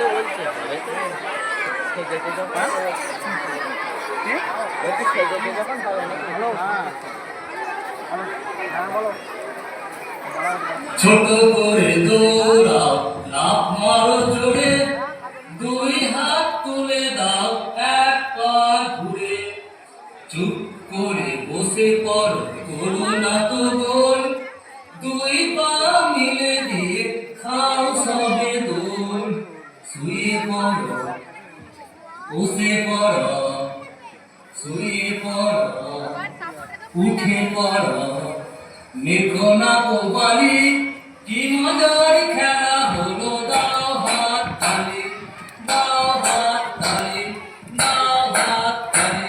তো বলছে যখন হবে নাকি? বলো। ছোট করে দৌড়াও, লাফ মারো জোরে, দুই হাত তুলে দাও, এক পা ঘুরে। চুপ করে বসে পড়ো, করো না তো গোল, দুই পা মিলে দিয়ে খাও সবে দোল। শুয়ে পড়ো, বসে পড়ো, শুয়ে পড়ো, উঠে পড়ো, মেঘো না কোবালি, কি মজার খেলা হলো, দাও হাত তালি, দাও হাত তালি, দাও হাত তালি।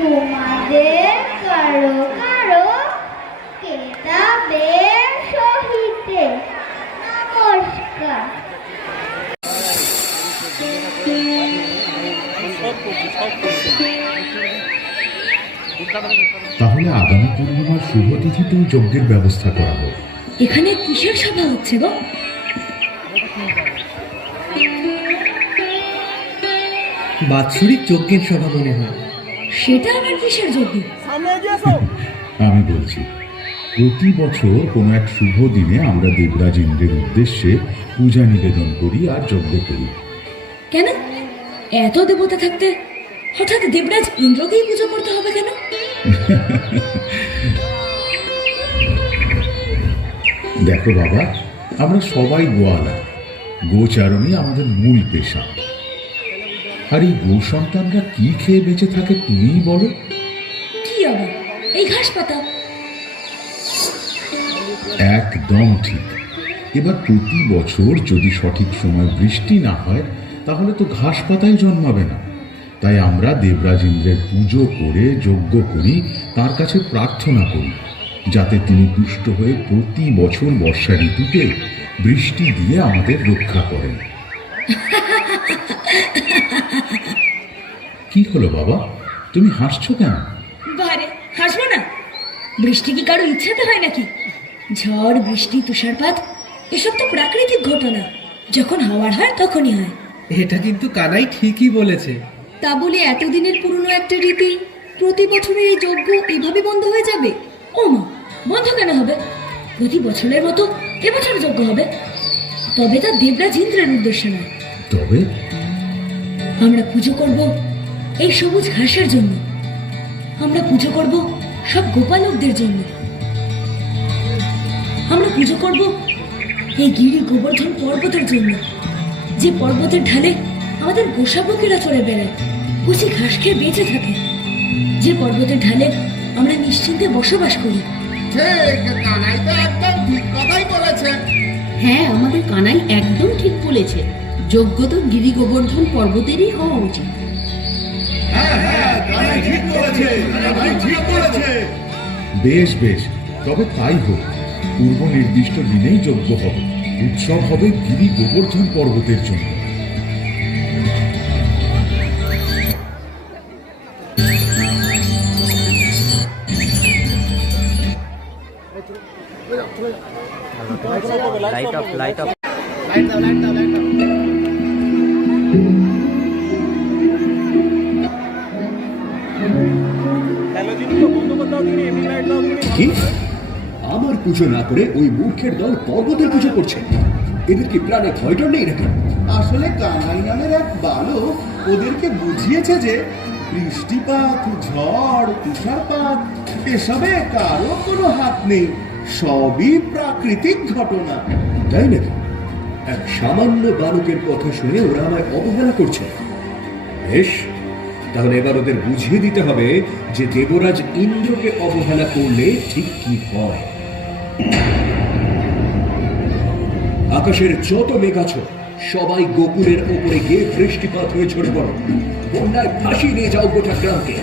তোমাদের কারো কারো কেতাবে সহিতে নমস্কার। তাহলে আগামী পূর্ণিমার শুভ তিথিতেই যজ্ঞের ব্যবস্থা করা হোক। এখানে কিসের সভা হচ্ছে গো? বাৎসরিক যজ্ঞের সভা মনে হয়। সেটা আবার কিসের যজ্ঞ? আমি বলছি, প্রতি বছর কোনো এক শুভ দিনে আমরা দেবরাজ ইন্দ্রের উদ্দেশ্যে পূজা নিবেদন করি আর যজ্ঞ করি। কেন? এত দেবতা থাকতে হঠাৎ দেবরাজ ইন্দ্রকেই পুজো করতে হবে কেন? দেখো বাবা, আমরা সবাই গোয়ালা, গোচারণই আমাদের মূল পেশা। আর এই গো সন্তানরা কি খেয়ে বেঁচে থাকে তুমিই বলো? কি আবার এই ঘাস পাতা? একদম ঠিক। এবার প্রতি বছর যদি সঠিক সময় বৃষ্টি না হয় তাহলে তো ঘাস পাতাই জন্মাবে না। তাই আমরা দেবরাজ ইন্দ্রের পুজো করে যজ্ঞ করি, তার কাছে প্রার্থনা করি যাতে তিনি তুষ্ট হয়ে প্রতি বছর বর্ষা ঋতুতে বৃষ্টি দিয়ে আমাদের রক্ষা করেন। কি হলো বাবা, তুমি হাসছো কেন? বারে হাসবো না? বৃষ্টি কি কারো ইচ্ছাতে হয় নাকি? ঝড়, বৃষ্টি, তুষারপাত এসব তো প্রাকৃতিক ঘটনা, যখন হওয়ার হয় তখনই হয়। এটা কিন্তু কানাই ঠিকই বলেছে। তা বলে এতদিনের পুরনো একটা রীতি প্রতি বছরের এই যজ্ঞ এভাবে বন্ধ হয়ে যাবে? ও মা, বন্ধ কেন হবে? প্রতি বছরের মতো এবছর যজ্ঞ হবে, তবে তা দেবরাজ ইন্দ্রের উদ্দেশ্যে নয়। তবে আমরা পুজো করব এই সবুজ ঘাসের জন্য, আমরা পুজো করব সব গোপালকদের জন্য, আমরা পুজো করব এই গিরি গোবর্ধন পর্বতের জন্য, যে পর্বতের ঢালে আমাদের গোসাবকেরা চড়ে বেড়ায়, কুচি ঘাস খেয়ে বেঁচে থাকে, যে পর্বতের ঢালে আমরা নিশ্চিন্তে বসবাস করি। হ্যাঁ, আমাদের কানাই একদম ঠিক বলেছে। যজ্ঞ তো গিরি গোবর্ধন পর্বতেরই হওয়া উচিত। বেশ বেশ, তবে তাই হোক। পূর্ব নির্দিষ্ট দিনেই যজ্ঞ হবে, উৎসব হবে গিরি গোবর্ধন পর্বতের জন্য। লাইট অফ লাইট অফ কি? আমার পুজো না করে ওই মূর্খের দল পর্বতের পুজো করছে? এদের কি প্রাণে ভয় ডর নেই নাকি? আসলে কানাই নামের এক বালক ওদেরকে বুঝিয়েছে যে বৃষ্টিপাত, ঝড়, তুষারপাত এসবে কারো কোনো হাত নেই, সবই প্রাকৃতিক ঘটনা। তাই নাকি? এক সামান্য বালকের কথা শুনে ওরা আমায় অবহেলা করছে। বেশ, তাহলে এবার ওদের বুঝিয়ে দিতে হবে যে দেবরাজ ইন্দ্রকে অবহেলা করলে ঠিক কি হয়। আকাশের যত মেঘ আছো সবাই গোকুলের ওপরে গিয়ে বৃষ্টিপাত হয়ে ঝরে পড়ো, বন্যায় ভাসিয়ে নিয়ে যাও গোটা গ্রামকে।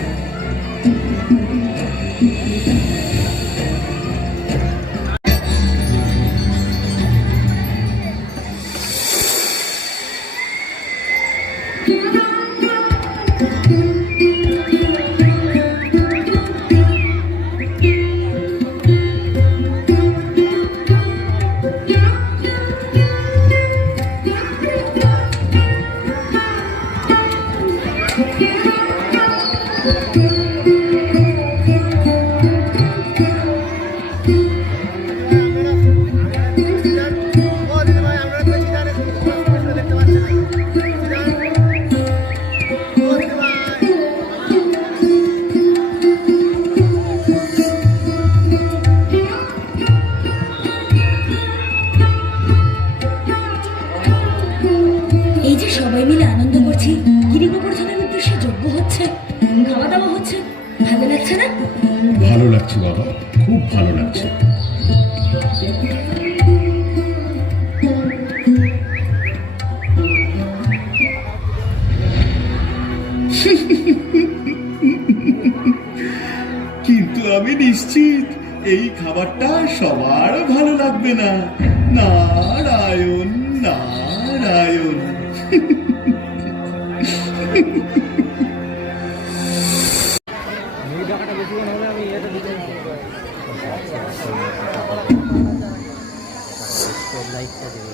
এই যে সবাই মিলে আনন্দ করছি, গিরি গোবর্ধনের উদ্দেশ্যে যজ্ঞ হচ্ছে, খাওয়া দাওয়া হচ্ছে, ভালো লাগছে না? ভালো লাগছে বাবা, খুব ভালো লাগছে। কিন্তু আমি নিশ্চিত এই খাবারটা সবার ভালো লাগবে না। নারায়ণ নারায়ণ। টাকাটা বেশি হলে আমি এটা দিতে লাইটটা দেবো।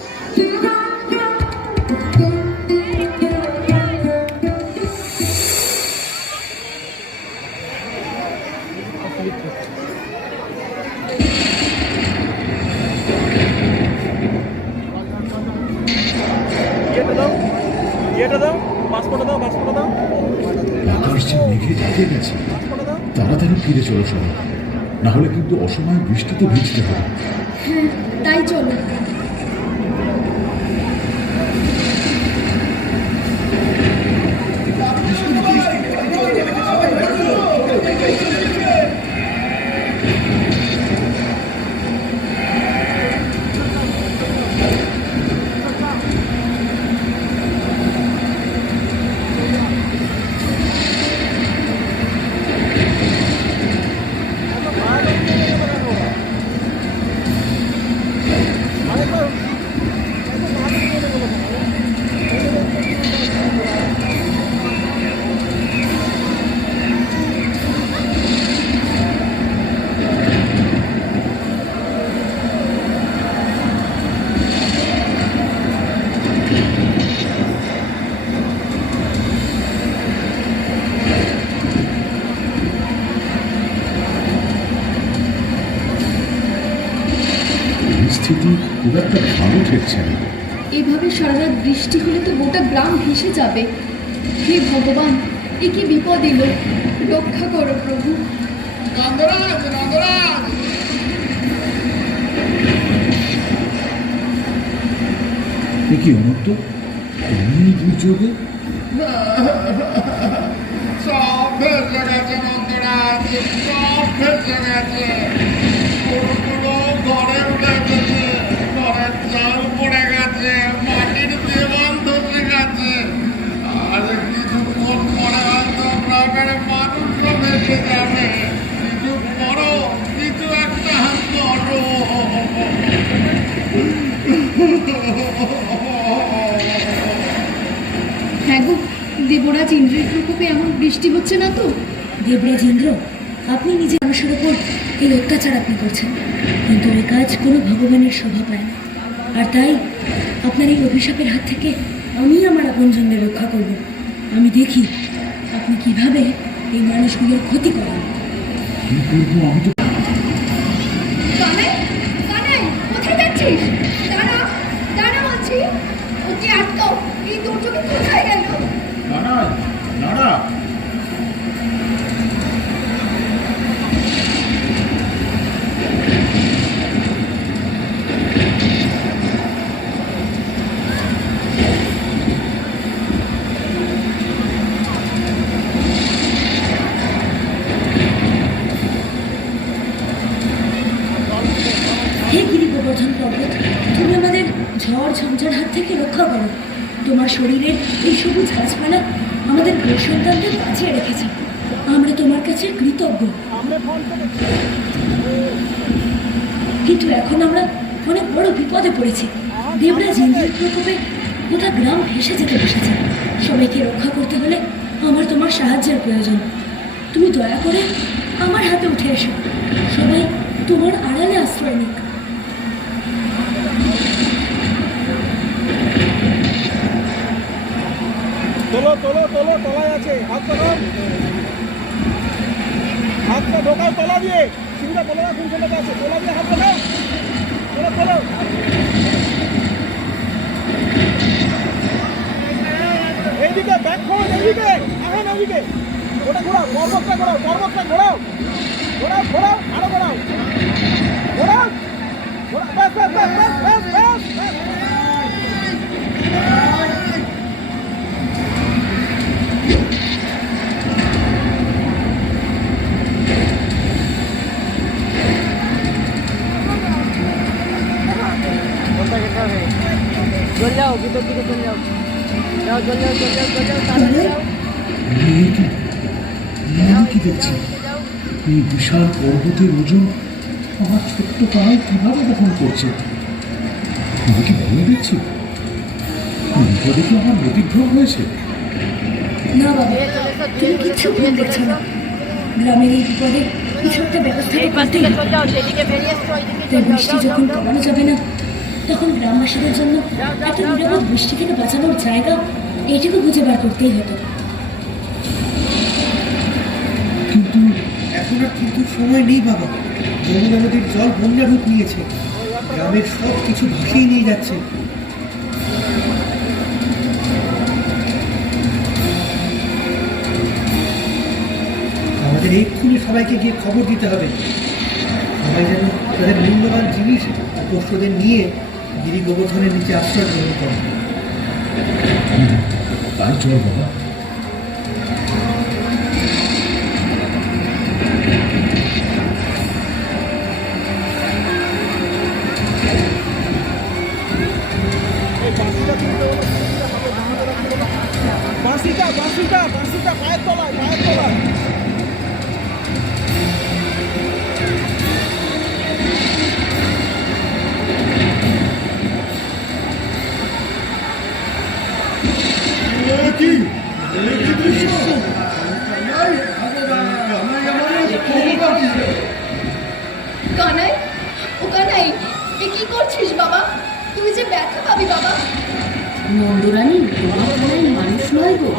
আকাশ যে মেঘে ঢেকে গেছে, তাড়াতাড়ি ফিরে চলো সবাই, না হলে কিন্তু অসময়ে বৃষ্টিতে ভিজতে হবে। হ্যাঁ, তাই চলো। পরিস্থিতি খুব একটা ভালো ঠেকছে না। এভাবে সারা রাত বৃষ্টি হলে তো গোটা গ্রাম ভেসে যাবে। হে ভগবান, এ কি বিপদ এলো! রক্ষা করো প্রভু। এ কি অনন্ত, এমনি দুর্যোগে? সব ভেসে গেছে নন্দরাজ, সব ভেসে গেছে। গরুগুলো ঘরে উঠে গেছে, ঘরের চাল পড়ে গেছে, মাটির দেওয়াল ধসে গেছে। আর কিছুক্ষণ পরে হয়তো গ্রামের মানুষও ভেসে যাবে। কিছু করো, কিছু একটা করো। হ্যাঁ গো, দেবরাজ ইন্দ্রের প্রকোপে এমন বৃষ্টি হচ্ছে না তো? দেবরাজ ইন্দ্র, আপনি নিজে মানুষের ওপর এই অত্যাচার আপনি করছেন, কিন্তু এই কাজ কোনো ভগবানের শোভা পায় না। আর তাই আপনার এই অভিশাপের হাত থেকে আমি আমার আপনজনদের রক্ষা করব। আমি দেখি আপনি কিভাবে এই মানুষগুলোর ক্ষতি করেন। কি করবো আমি তো? কানাই, কানাই, কোথায় যাচ্ছিস? দাঁড়া, দাঁড়া বলছি। ওকে আটকাও, এই দুর্যোগে কোথায় গেল? দাঁড়া, দাঁড়া। হে গিরি গোবর্ধন পর্বত, তুমি আমাদের ঝড় ঝঞ্ঝার হাত থেকে রক্ষা করো। তোমার শরীরের এই সবুজ গাছপালা আমাদের গো সন্তানদের বাঁচিয়ে রেখেছে। আমরা তোমার কাছে কৃতজ্ঞ। কিন্তু এখন আমরা অনেক বড় বিপদে পড়েছি। দেবরাজ ইন্দ্রের প্রকোপে গোটা গ্রাম ভেসে যেতে বসেছে। সবাইকে রক্ষা করতে হলে আমার তোমার সাহায্যের প্রয়োজন। তুমি দয়া করে আমার হাতে উঠে এসো। সবাই তোমার আড়ালে আশ্রয় নিক। তোলো তোলো তোলো, তলায় আছে, হাত তোলো, হাতটা ঢোকাও তলা দিয়ে। সিংহটা বলে না কোন ছেলেটা আছে, তলা দিয়ে হাত ঢোকাও, তোলো তোলো। এইদিকে ব্যাক খোঁজ, এইদিকে এখন, এইদিকে ওটা ঘোরাও, পর্বতটা ঘোরাও, পর্বতটা ঘোরাও, ঘোরাও ঘোরাও, আরো ঘোরাও, ঘোরাও, ব্যাস ব্যাস ব্যাস ব্যাস ব্যাস ব্যাস ব্যাস। চল যাও, ভিতর দিকে চলে যাও, যাও চল যাও, চল যাও, চল যাও, তাড়াতাড়ি যাও। আমি কি দেখছি? এই বিশাল পর্বতের ওজন আমার ছোট্ট পায়ে কিভাবে বহন করছে? আমি কি ভুলে দেখছি? বিপদে কি আমার ব্যতিক্রম হয়েছে? না বাবা, তুমি কিচ্ছু ভুল দেখছো না। গ্রামের এই বিপদে কিছু একটা ব্যবস্থা তো করতেই হবে। তাই বৃষ্টি যখন কমানো যাবে না, তখন গ্রামবাসীদের জন্য একটা নিরাপদ বৃষ্টি থেকে বাঁচানোর জায়গা এইটুকু খুঁজে বার করতেই হতো। কিন্তু এখন আর কিন্তু সময় নেই বাবা। যমুনা নদীর জল বন্যা রূপ নিয়েছে, গ্রামের সব কিছু ভাসিয়ে নিয়ে যাচ্ছে। আমাদের এক্ষুনি সবাইকে গিয়ে খবর দিতে হবে। সবাই যেন তাদের মূল্যবান জিনিস আর পোষ্যদের নিয়ে গিরি গোবর্ধনের নিচে আশ্রয় গ্রহণ করে। তাই চল বাবা। বাঁশিটা বাঁশিটা বাঁশিটা পায়ের তলায়, পায়ের তলায়। কি কানাই, ও কানাই, এ কি করছিস বাবা? তুই যে ব্যথা পাবি বাবা। নন্দরানী তোমার মনের মানুষ নয় গো,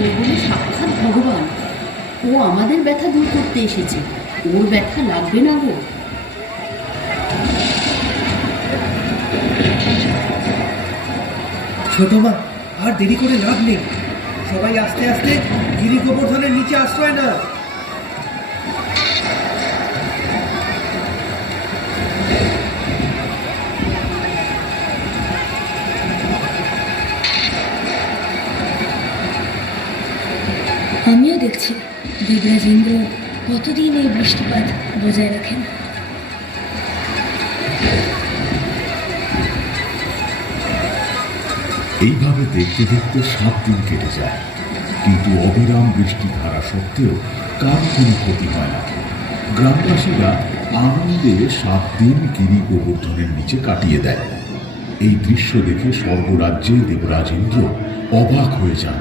ও হলো সাক্ষাৎ ভগবান। ও আমাদের ব্যথা দূর করতে এসেছে, ওর ব্যথা লাগবে না গো। ছোট মা, আর দেরি করে লাভ নেই। সবাই আস্তে আস্তে গিরি গোবর্ধনের নিচে আশ্রয় না। আমিও দেখছি দেবরাজ ইন্দ্র কতদিন এই বৃষ্টিপাত বজায় রাখেন। এইভাবে দেখতে দেখতে 7 দিন কেটে যায়, কিন্তু অবিরাম বৃষ্টি ধারা সত্ত্বেও কার কোনো ক্ষতি হয় না। গ্রামবাসীরা আনন্দে 7 দিন গিরি গোবর্ধনের নিচে কাটিয়ে দেয়। এই দৃশ্য দেখে স্বর্গরাজ্যে দেবরাজ ইন্দ্র অবাক হয়ে যান।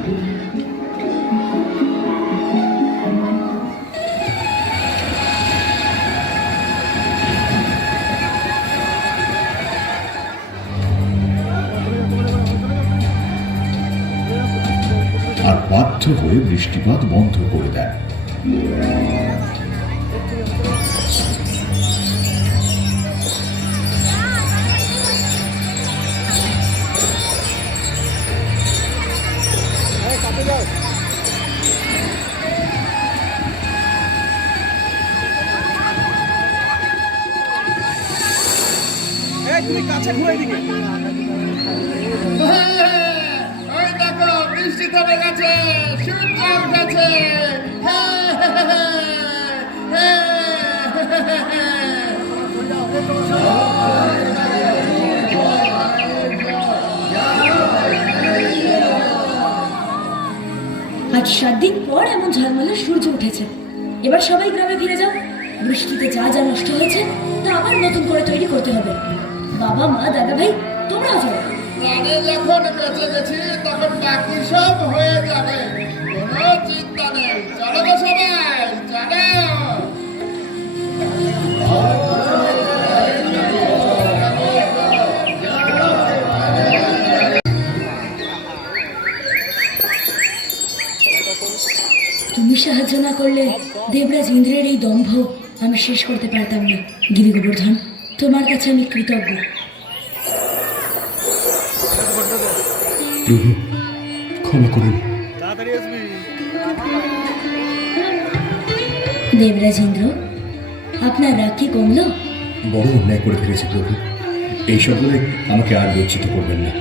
আর বাধ্য হয়ে বৃষ্টিপাত বন্ধ করে দেয়। তুমি কাছে ঘুরে দিকে। ওই দেখো বৃষ্টি থেমে গেছে, সূর্য উঠেছে। আজ 7 দিন পর এমন ঝলমলে সূর্য উঠেছে। এবার সবাই গ্রামে ফিরে যাও। বৃষ্টিতে যা যা নষ্ট হয়েছে তা আবার নতুন করে তৈরি করতে হবে। বাবা, মা, দাদা ভাই, তোমরাও যাও। প্রাণে যখন বেঁচে গেছি তখন বাকি সব হয়ে যাবে, কোনো চিন্তা নেই। চলো গো সবাই, চলো। তুমি সাহায্য না করলে দেবরাজ ইন্দ্রের এই দম্ভ আমি শেষ করতে পারতাম না। গিরি গোবর্ধন, তোমার কাছে আমি কৃতজ্ঞ। প্রভু, ক্ষমা করুন। তাড়াতাড়ি আসবি। দেবরাজ ইন্দ্র, আপনার রাগ কি কমলো? বড় অন্যায় করে ফেলেছি প্রভু, এইসব বলে আমাকে আর লজ্জিত করবেন না।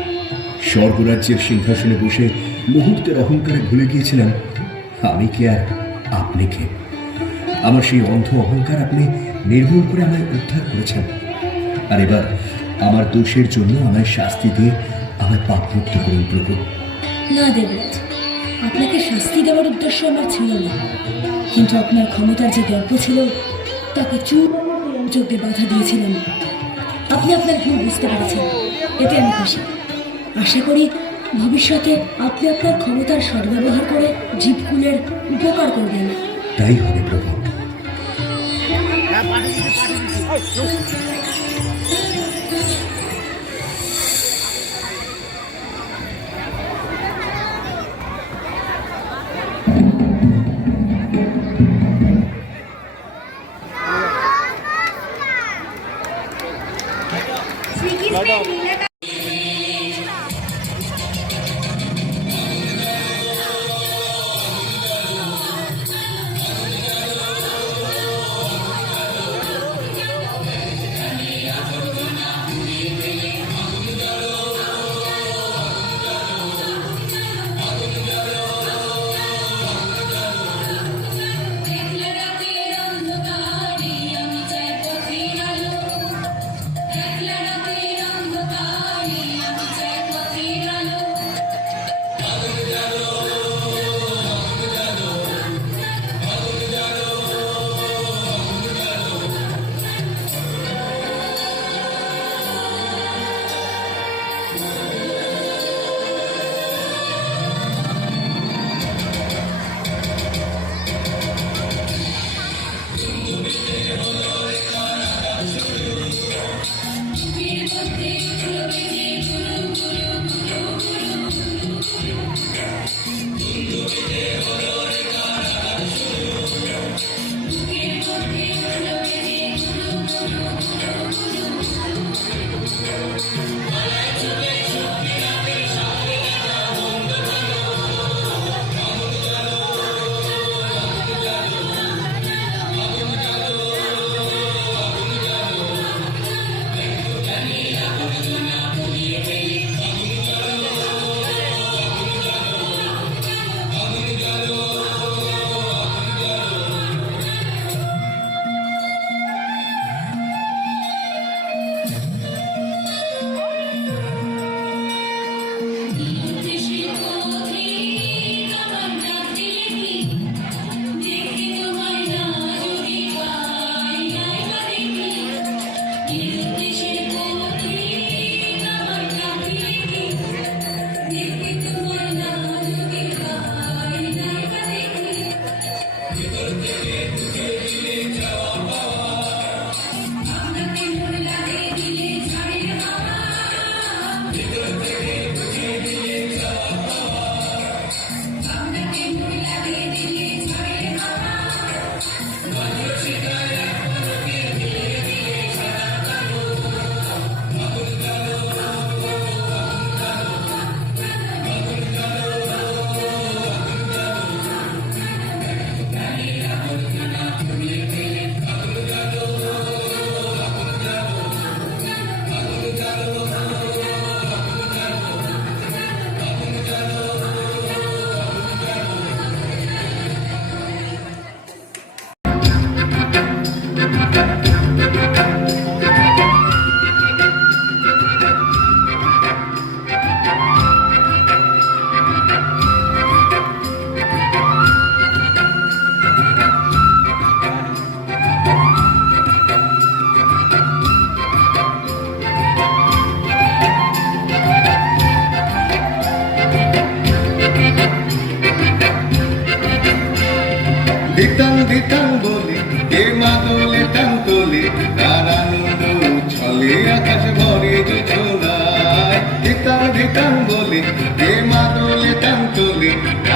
স্বর্গরাজ্যের সিংহাসনে বসে মুহূর্তের অহংকারে ভুলে গিয়েছিলাম আমি কে আর আপনি কে। আমার সেই অন্ধ অহংকার আপনি নির্মূল করে আমায় উদ্ধার করেছেন। আর এবার আমার দোষের জন্য আমায় শাস্তি দিয়ে আমায় পাপমুক্ত করুন প্রভু। না দেবরাজ, আপনাকে শাস্তি দেওয়ার উদ্দেশ্য আমার ছিল না, কিন্তু আপনার ক্ষমতার যে গল্প ছিল তাকে চূড়ান্ত চোখে বাধা দিয়েছিলাম। আপনি আপনার ভুল বুঝতে পেরেছেন, এতে আমি খুশি। আশা করি ভবিষ্যতে আপনি আপনার ক্ষমতার সদ্ব্যবহার করে জীবকুলের উপকার করবেন। তাই হবে প্রভু।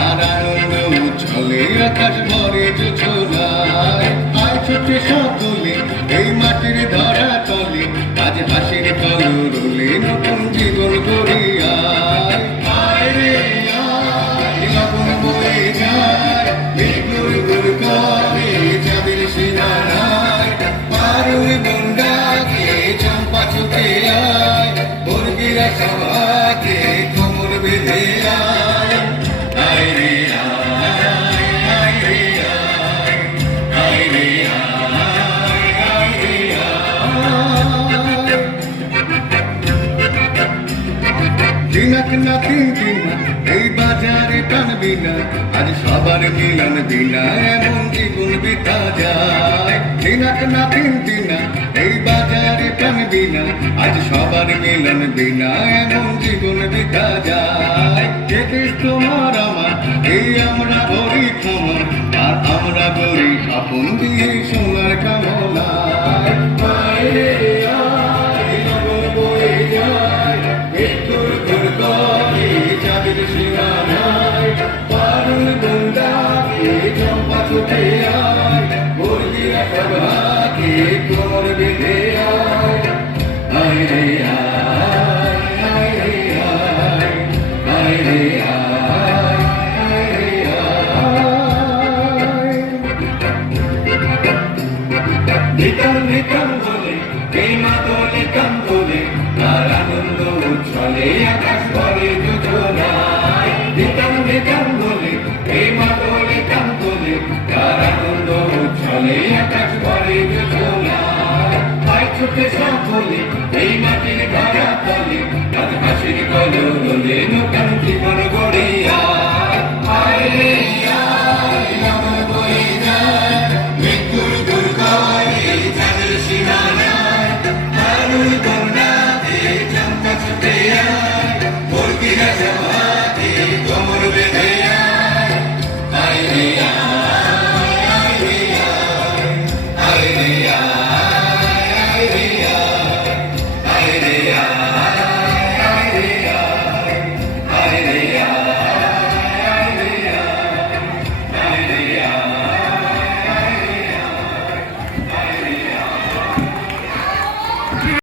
আনন্দ উচ্ছলে আকাশ ভরে যোছনায় আয় ছোটে সকলে এই মাটির ধরা তলে আজ হাসির কলরলে নতুন জীবন গড়িয়ায় আয় রে আয় লগন বয়ে যায় এই গুর গুর করে যাদের সীমানায় পারুই বন্ডাকে চম্পা চোখে আয় বর্গিরা সবাকে কোমর বেঁধে আয় আয় রে আয় আয় রে আয় আয় রে আয় আয় রে আয় দিনাক না তিন দিনা এই বাজারে টানবি না আজ সবার মিলন বিনা এমন জীবন বিতা যায় দিনাক না তিন দিনা এই বাজারে টানবি না আজ সবার মিলন বিনা এমন জীবন বিতা যায় যে দেশ তোমার আমার এই আমরা গরি ক্ষমা আর আমরা গরি আপন দিয়ে সোনার কামনা